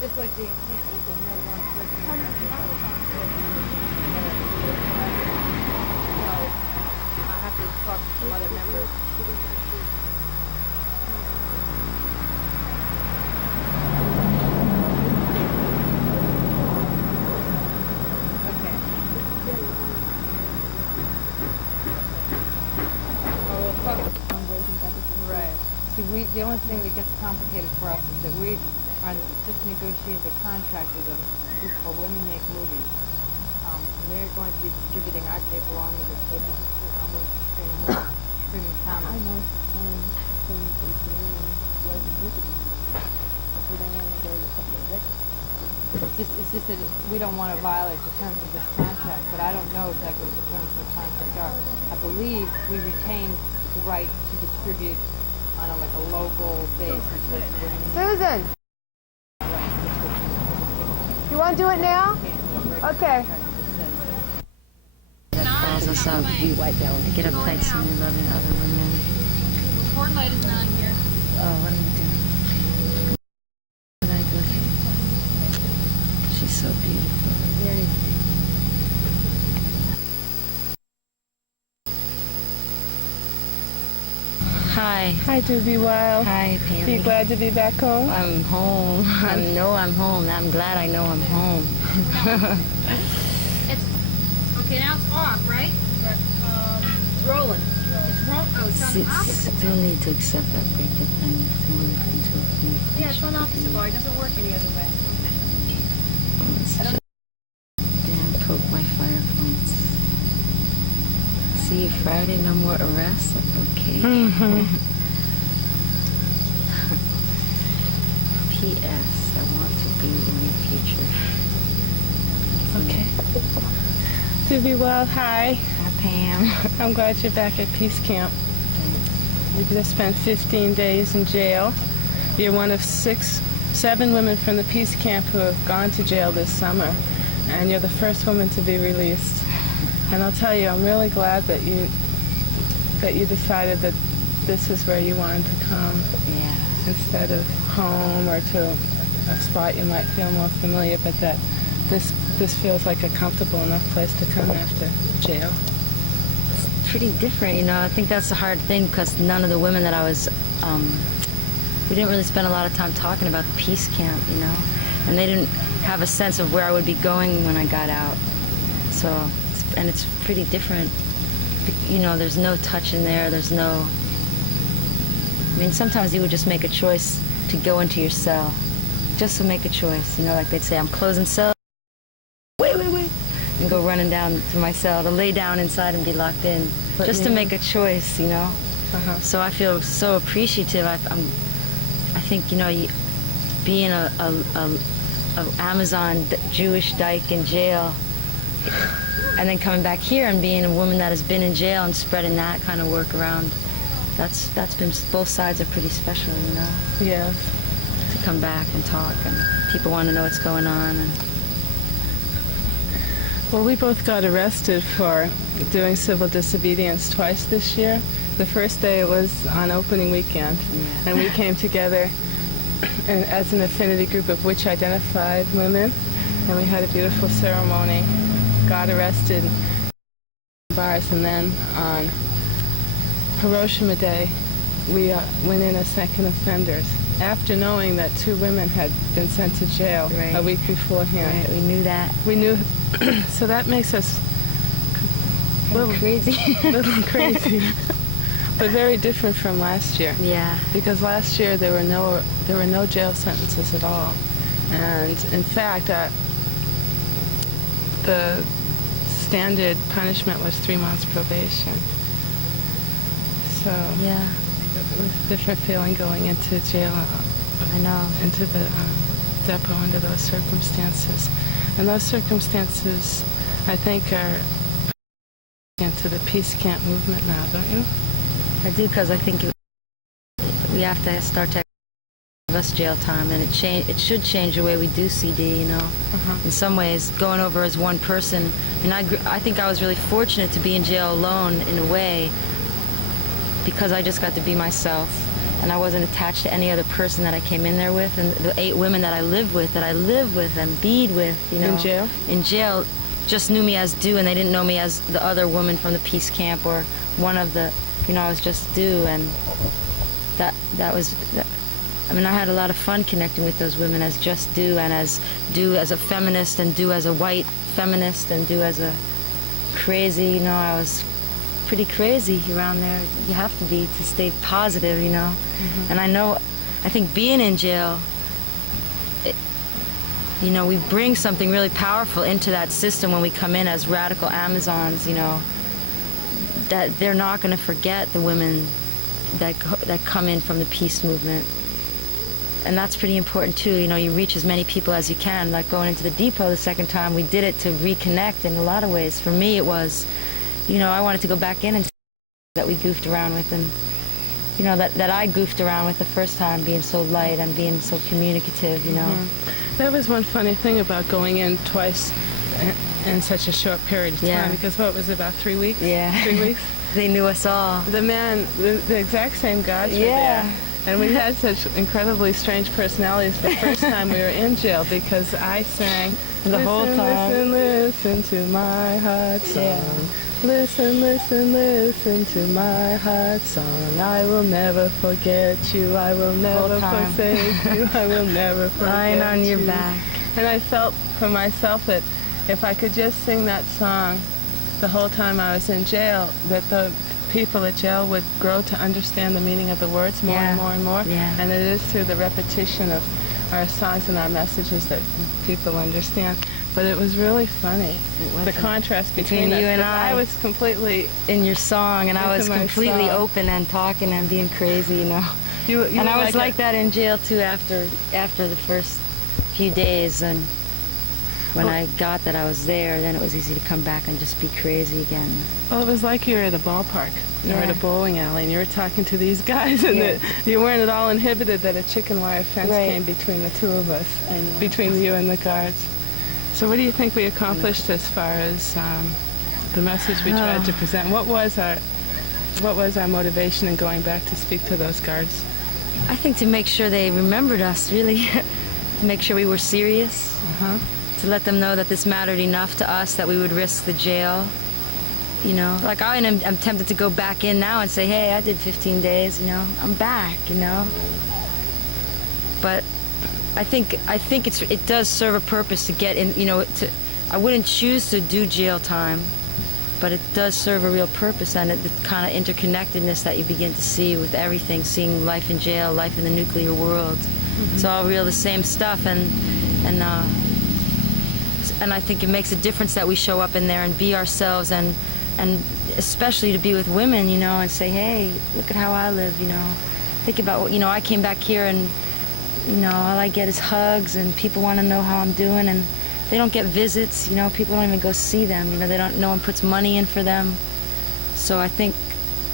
Just like the encampment, there's no one person so I have to talk to some other members. Okay. Well, we'll talk. Right. See, the only thing that gets complicated for us is that we just negotiated a contract with a group called Women Make Movies. And they're going to be distributing our tape along with the tape streaming comics. I know it's the same thing as doing in music. We don't want to go to a couple of records. It's just that we don't want to violate the terms of this contract, but I don't know exactly what the terms of the contract are. I believe we retain the right to distribute on like a local basis. Susan! You want to do it now? Okay. That calls us up. We get uptight so we loving other women. Report light is 9 here. Oh, what am I doing? What I do? She's so beautiful. Yeah. Hi. Hi, Doobie Wild. Hi, Pam. Are you glad to be back home? I'm home. I know I'm home. I'm glad I know I'm home. Okay, now it's off, right? It's rolling. It's on opposite. Still need to accept that breakup thing. Yeah, it's on opposite bar. It doesn't work any other way. Damn, poke my fire points. See you Friday, no more arrests? Okay. P.S. I want to be in your future. Okay. Doobie Wild, hi. Hi, Pam. I'm glad you're back at Peace Camp. You've just spent 15 days in jail. You're one of 7 women from the Peace Camp who have gone to jail this summer, and you're the first woman to be released. And I'll tell you, I'm really glad that you decided that this is where you wanted to come. Yeah. Instead of home or to a spot you might feel more familiar, but that this feels like a comfortable enough place to come after jail. It's pretty different, you know. I think that's the hard thing because none of the women that I was, we didn't really spend a lot of time talking about the Peace Camp, you know, and they didn't have a sense of where I would be going when I got out. So, and it's pretty different. You know, there's no touch in there. There's no. I mean, sometimes you would just make a choice to go into your cell, just to make a choice. You know, like they'd say, "I'm closing cell." Wait, and go running down to my cell to lay down inside and be locked in, but just to make a choice. You know. So I feel so appreciative. I think, you know, being a Amazon Jewish dyke in jail, and then coming back here and being a woman that has been in jail and spreading that kind of work around, that's been, both sides are pretty special, you know. Yeah. To come back and talk, and people want to know what's going on. And Well, we both got arrested for doing civil disobedience twice this year. The first day it was on opening weekend, and we came together as an affinity group of witch-identified women, and we had a beautiful ceremony, got arrested in bars, and then on Hiroshima Day, we went in as second offenders after knowing that 2 women had been sent to jail a week beforehand. Right, we knew that. We knew, so that makes us a little crazy. little crazy. But very different from last year. Yeah. Because last year there were no jail sentences at all, and in fact, the standard punishment was 3 months probation. So yeah, it was a different feeling going into jail. I know. Into the Depot under those circumstances. And those circumstances, I think, are into the peace camp movement now, don't you? I do, because I think we have to start to give us jail time, and it should change the way we do CD, you know. In some ways, going over as one person. And I think I was really fortunate to be in jail alone in a way, because I just got to be myself, and I wasn't attached to any other person that I came in there with, and the 8 women that I lived with and bead with, you know. In jail? In jail, just knew me as Du, and they didn't know me as the other woman from the peace camp or one of the, you know, I was just Du, and I mean, I had a lot of fun connecting with those women as just Du, and as Du as a feminist, and Du as a white feminist, and Du as a crazy, you know, I was pretty crazy around there. You have to be to stay positive, you know. And I think being in jail, you know, we bring something really powerful into that system when we come in as radical Amazons, you know, that they're not going to forget the women that come in from the peace movement. And that's pretty important too, you know, you reach as many people as you can. Like going into the depot the second time, we did it to reconnect in a lot of ways. For me, it was, you know, I wanted to go back in and see that we goofed around with, and, you know, that I goofed around with the first time, being so light and being so communicative, you know. That was one funny thing about going in twice in such a short period of time, because what was it, about 3 weeks? Yeah. 3 weeks? They knew us all. The exact same guys were there. And we had such incredibly strange personalities the first time we were in jail, because I sang the whole time. Listen, listen to my heart song. Listen, listen, listen to my heart song. I will never forget you. I will never forsake you. I will never forget Lying on your you. back. And I felt for myself that if I could just sing that song the whole time I was in jail, that the people at jail would grow to understand the meaning of the words more and more and more. And it is through the repetition of our songs and our messages that people understand. But it was really funny, the contrast between us, you and I. I was completely in your song, and I was completely song. Open and talking and being crazy, you know. You and I was like that in jail too after the first few days, and when I got that I was there, then it was easy to come back and just be crazy again. Well, it was like you were at a ballpark or at a bowling alley, and you were talking to these guys, and you weren't at all inhibited that a chicken wire fence came between the two of us, between you and the guards. So what do you think we accomplished as far as the message we tried to present? What was our motivation in going back to speak to those guards? I think to make sure they remembered us, really. Make sure we were serious. To let them know that this mattered enough to us that we would risk the jail. You know, like I'm tempted to go back in now and say, hey, I did 15 days, you know, I'm back, you know. But I think it does serve a purpose to get in, you know, I wouldn't choose to do jail time, but it does serve a real purpose, and the kind of interconnectedness that you begin to see with everything, seeing life in jail, life in the nuclear world. It's all real the same stuff, and I think it makes a difference that we show up in there and be ourselves, and especially to be with women, you know, and say, hey, look at how I live, you know. Think about, you know, I came back here and, you know, all I get is hugs, and people want to know how I'm doing, and they don't get visits, you know, people don't even go see them, you know, no one puts money in for them. So I think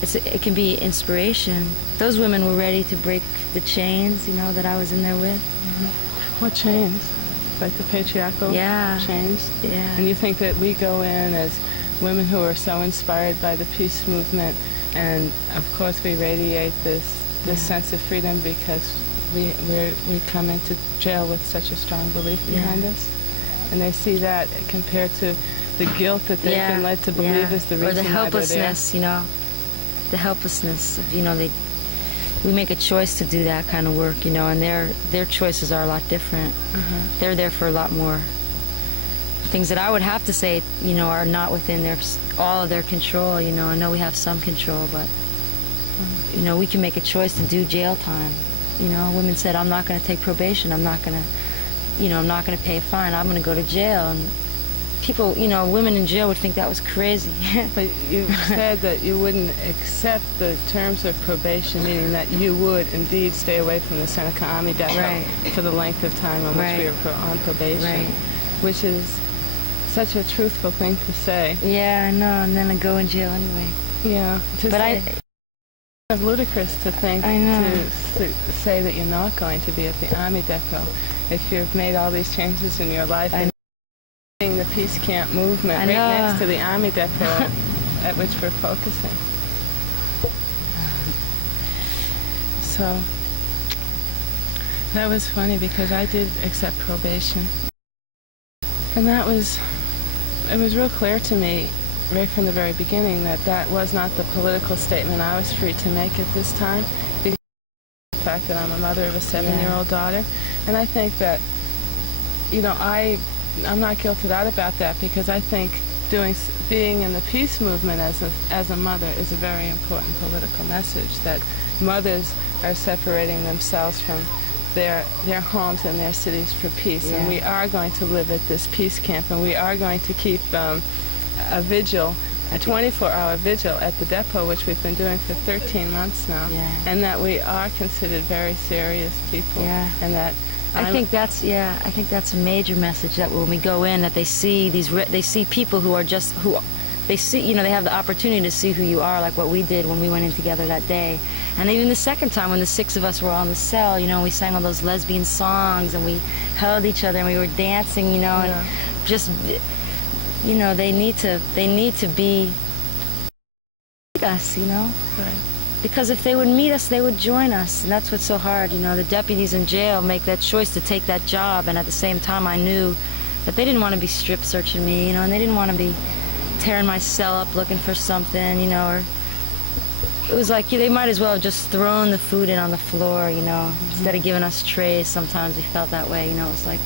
it can be inspiration. Those women were ready to break the chains, you know, that I was in there with. What chains? Like the patriarchal chains? Yeah. And you think that we go in as women who are so inspired by the peace movement, and of course we radiate this sense of freedom because we come into jail with such a strong belief behind us, and they see that compared to the guilt that they've been led to believe is the reason or the why helplessness, you know, the helplessness of, you know, we make a choice to do that kind of work, you know, and their choices are a lot different. They're there for a lot more things that I would have to say, you know, are not within all of their control. You know, I know we have some control, but you know, we can make a choice to do jail time. You know, women said, I'm not going to take probation. I'm not going to, you know, I'm not going to pay a fine. I'm going to go to jail. And people, women in jail would think that was crazy. But you said that you wouldn't accept the terms of probation, meaning that you would indeed stay away from the Seneca Army depot for the length of time on which we were on probation, which is such a truthful thing to say. Yeah, I know, and then I go in jail anyway. Yeah, it's ludicrous to think to say that you're not going to be at the Army depot if you've made all these changes in your life. And the peace camp movement right next to the Army depot at which we're focusing. So that was funny because I did accept probation. And it was real clear to me right from the very beginning that that was not the political statement I was free to make at this time, because of the fact that I'm a mother of a 7-year-old daughter. And I think that, I'm not guilted out about that, because I think being in the peace movement as a mother is a very important political message, that mothers are separating themselves from their homes and their cities for peace. And we are going to live at this peace camp, and we are going to keep a vigil, a 24-hour vigil at the depot, which we've been doing for 13 months now, and that we are considered very serious people, and that I think that's a major message, that when we go in, that they see people who are they have the opportunity to see who you are, like what we did when we went in together that day. And even the second time when the 6 of us were on the cell, we sang all those lesbian songs and we held each other and we were dancing, and just, they need to be us, Right. Because if they would meet us, they would join us, and that's what's so hard. The deputies in jail make that choice to take that job, and at the same time I knew that they didn't want to be strip searching me, and they didn't want to be tearing my cell up looking for something, or it was like they might as well have just thrown the food in on the floor, instead of giving us trays. Sometimes we felt that way, it was like...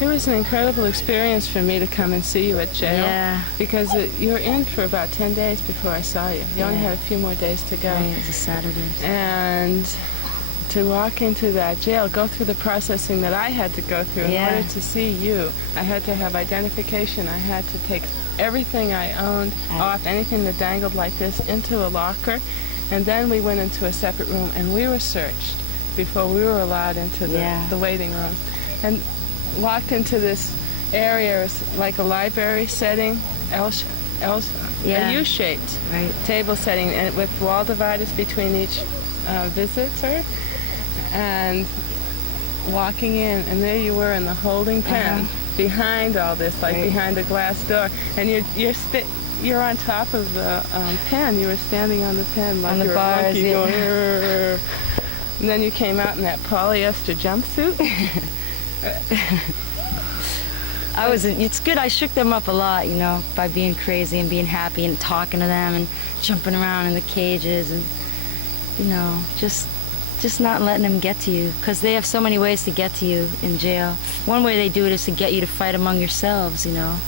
It was an incredible experience for me to come and see you at jail, because you were in for about 10 days before I saw you. You only had a few more days to go. Right, it was a Saturday. And to walk into that jail, go through the processing that I had to go through in order to see you. I had to have identification. I had to take everything I owned off, anything that dangled like this, into a locker. And then we went into a separate room and we were searched before we were allowed into the waiting room. And walked into this area like a library setting, a U-shaped table setting, and with wall dividers between each visitor, and walking in, and there you were in the holding pen behind all this, like behind a glass door, and you're on top of the pen. You were standing on the pen like you were a monkey going. And then you came out in that polyester jumpsuit. It's good. I shook them up a lot, by being crazy and being happy and talking to them and jumping around in the cages and, just not letting them get to you, because they have so many ways to get to you in jail. One way they do it is to get you to fight among yourselves, How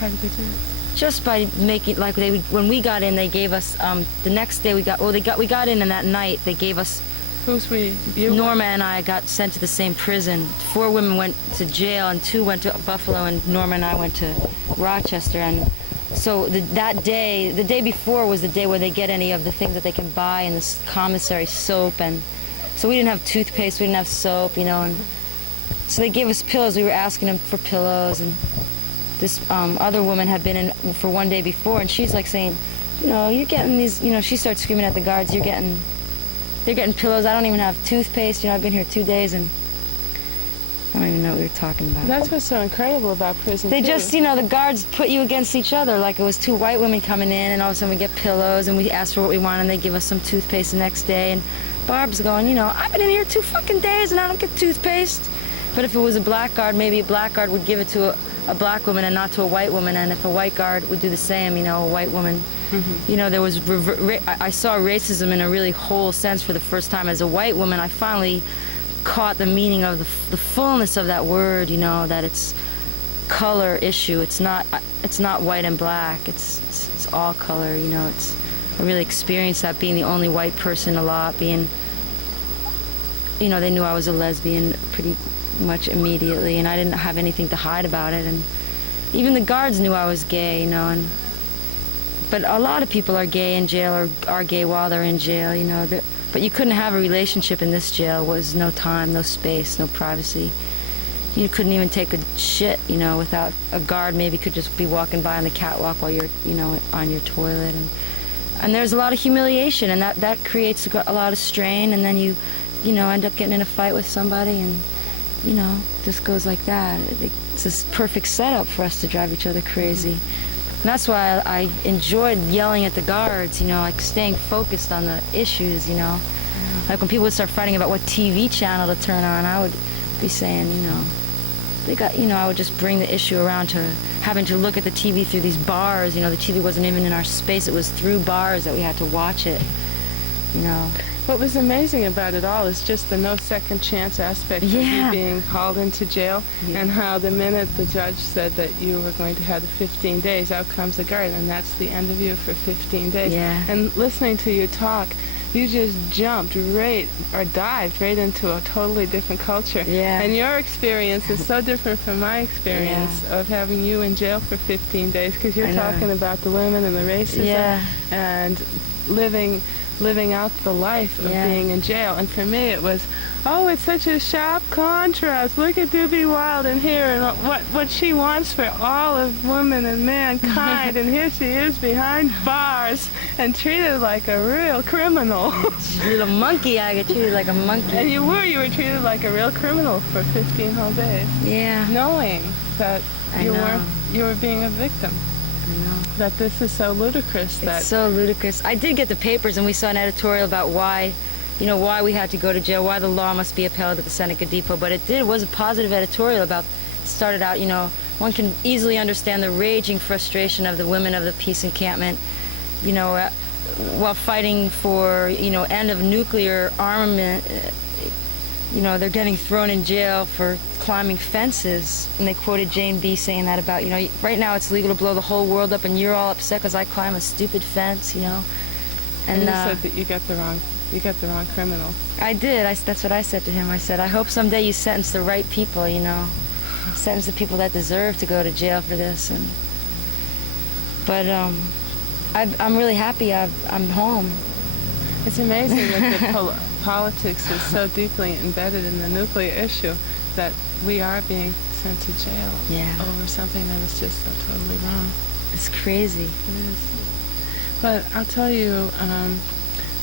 did they do it? Just by making, like when we got in, they gave us, the next day we got in, and that night they gave us... Who's we? You? Norma and I got sent to the same prison. 4 women went to jail and 2 went to Buffalo, and Norma and I went to Rochester. And so the day before was the day where they get any of the things that they can buy in this commissary, soap, and so we didn't have toothpaste, we didn't have soap, and so they gave us pillows. We were asking them for pillows, and this other woman had been in for 1 day before, and she's like saying, you're getting these, she starts screaming at the guards, they're getting pillows. I don't even have toothpaste. I've been here 2 days, and I don't even know what we were talking about. That's what's so incredible about prison. They just, the guards put you against each other. Like it was 2 white women coming in, and all of a sudden we get pillows, and we ask for what we want, and they give us some toothpaste the next day. And Barb's going, I've been in here 2 fucking days, and I don't get toothpaste. But if it was a black guard, maybe a black guard would give it to a black woman and not to a white woman. And if a white guard would do the same, a white woman. There was, I saw racism in a really whole sense for the first time. As a white woman, I finally caught the meaning of the fullness of that word, that it's color issue. It's not white and black. It's all color, I really experienced that being the only white person a lot, being, they knew I was a lesbian pretty much immediately, and I didn't have anything to hide about it. And even the guards knew I was gay, you know, but a lot of people are gay in jail or are gay while they're in jail, you know. But you couldn't have a relationship in this jail. There was no time, no space, no privacy. You couldn't even take a shit, you know, without a guard maybe could just be walking by on the catwalk while you're, you know, on your toilet. And there's a lot of humiliation, and that creates a lot of strain, and then you know, end up getting in a fight with somebody, and, you know, just goes like that. It's this perfect setup for us to drive each other crazy. And that's why I enjoyed yelling at the guards, you know, like staying focused on the issues, you know. Like when people would start fighting about what TV channel to turn on, I would be saying, you know, I would just bring the issue around to having to look at the TV through these bars. You know, the TV wasn't even in our space. It was through bars that we had to watch it, you know. What was amazing about it all is just the no second chance aspect of you being hauled into jail, and how the minute the judge said that you were going to have the 15 days, out comes the guard, and that's the end of you for 15 days. Yeah. And listening to you talk, you just jumped right, or dived right into a totally different culture. Yeah. And your experience is so different from my experience of having you in jail for 15 days, because you're talking about the women and the racism and living out the life of being in jail. And for me it was, oh, it's such a sharp contrast. Look at Doobie Wild in here, and what she wants for all of women and mankind, and here she is behind bars and treated like a real criminal. Little monkey, I get treated like a monkey. And you were treated like a real criminal for 15 whole days. Yeah. Knowing that you were being a victim. I know. That this is so ludicrous. It's so ludicrous. I did get the papers, and we saw an editorial about why we had to go to jail, why the law must be upheld at the Seneca Depot. But it was a positive editorial about, started out, you know, one can easily understand the raging frustration of the women of the peace encampment, you know, while fighting for, you know, end of nuclear armament. You know, they're getting thrown in jail for climbing fences. And they quoted Jane B. saying that about, you know, right now it's legal to blow the whole world up, and you're all upset because I climb a stupid fence, you know. And you said that you got the wrong criminal. I did. That's what I said to him. I said, I hope someday you sentence the right people, you know. Sentence the people that deserve to go to jail for this. But I'm really happy I'm home. It's amazing that the politics is so deeply embedded in the nuclear issue that we are being sent to jail over something that is just so totally wrong. It's crazy. It is. But I'll tell you,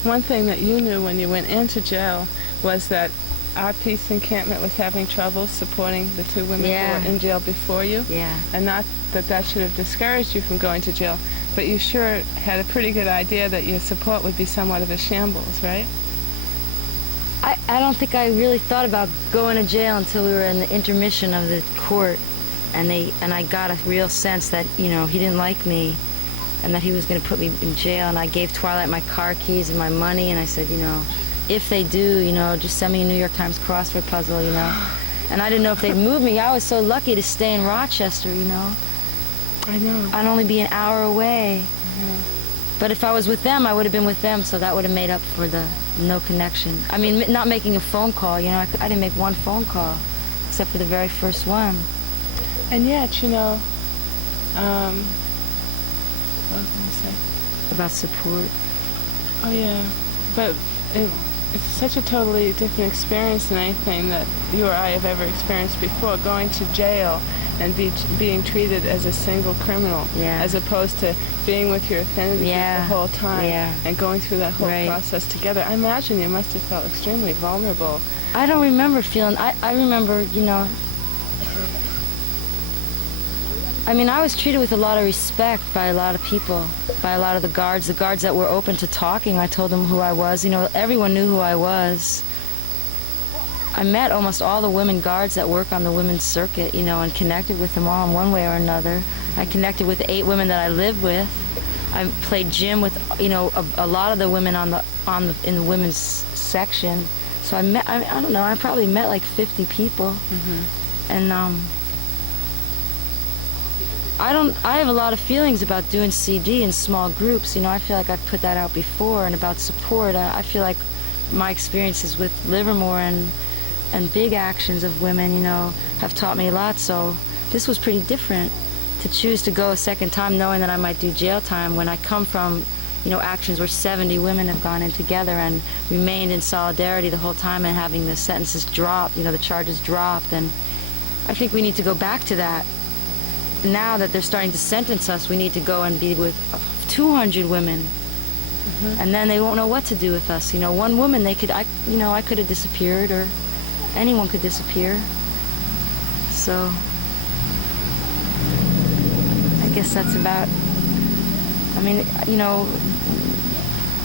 one thing that you knew when you went into jail was that our peace encampment was having trouble supporting the two women who were in jail before you. Yeah. And not that should have discouraged you from going to jail, but you sure had a pretty good idea that your support would be somewhat of a shambles, right? I don't think I really thought about going to jail until we were in the intermission of the court, and I got a real sense that, you know, he didn't like me, and that he was going to put me in jail. And I gave Twilight my car keys and my money, and I said, you know, if they do, you know, just send me a New York Times crossword puzzle, you know. And I didn't know if they'd move me. I was so lucky to stay in Rochester, you know. I know. I'd only be an hour away. But if I was with them, I would have been with them, so that would have made up for the no connection. I mean, not making a phone call, you know, I didn't make one phone call, except for the very first one. And yet, you know, what was I going to say? About support. Oh, yeah. But it's such a totally different experience than anything that you or I have ever experienced before, going to jail and being treated as a single criminal, as opposed to being with your affinity the whole time and going through that whole process together. I imagine you must have felt extremely vulnerable. I don't remember feeling, I remember, you know, I mean, I was treated with a lot of respect by a lot of people, by a lot of the guards that were open to talking. I told them who I was. You know, everyone knew who I was. I met almost all the women guards that work on the women's circuit, you know, and connected with them all in one way or another. I connected with 8 women that I lived with. I played gym with, you know, a lot of the women in the women's section. So I met, I don't know, I probably met like 50 people. And I have a lot of feelings about doing CD in small groups. You know, I feel like I've put that out before, and about support. I feel like my experiences with Livermore and big actions of women, you know, have taught me a lot. So this was pretty different. to choose to go a second time knowing that I might do jail time when I come from, actions where 70 women have gone in together and remained in solidarity the whole time and having the sentences dropped, the charges dropped. And I think we need to go back to that. Now that they're starting to sentence us, we need to go and be with 200 women. And then they won't know what to do with us. One woman, I could have disappeared, or anyone could disappear. So I guess that's about,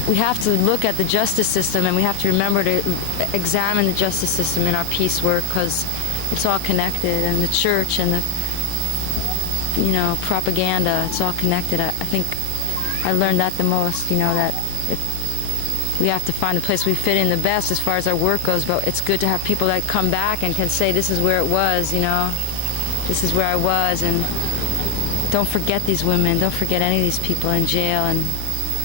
we have to look at the justice system, and we have to remember to examine the justice system in our peace work, because it's all connected, and the church and the, propaganda, it's all connected. I think I learned that the most, that we have to find the place we fit in the best as far as our work goes, but it's good to have people that come back and can say, this is where it was, this is where I was, and don't forget these women, don't forget any of these people in jail. And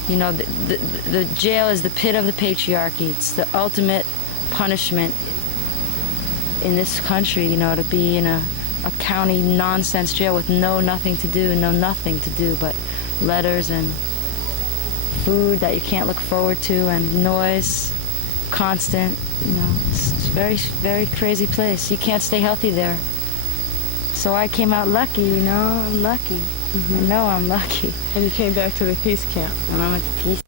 the jail is the pit of the patriarchy. It's the ultimate punishment in this country, to be in a county nonsense jail with nothing to do but letters and food that you can't look forward to, and noise, constant, it's a very, very crazy place. You can't stay healthy there. So I came out lucky, I'm lucky. I know I'm lucky. And you came back to the peace camp. And I went to peace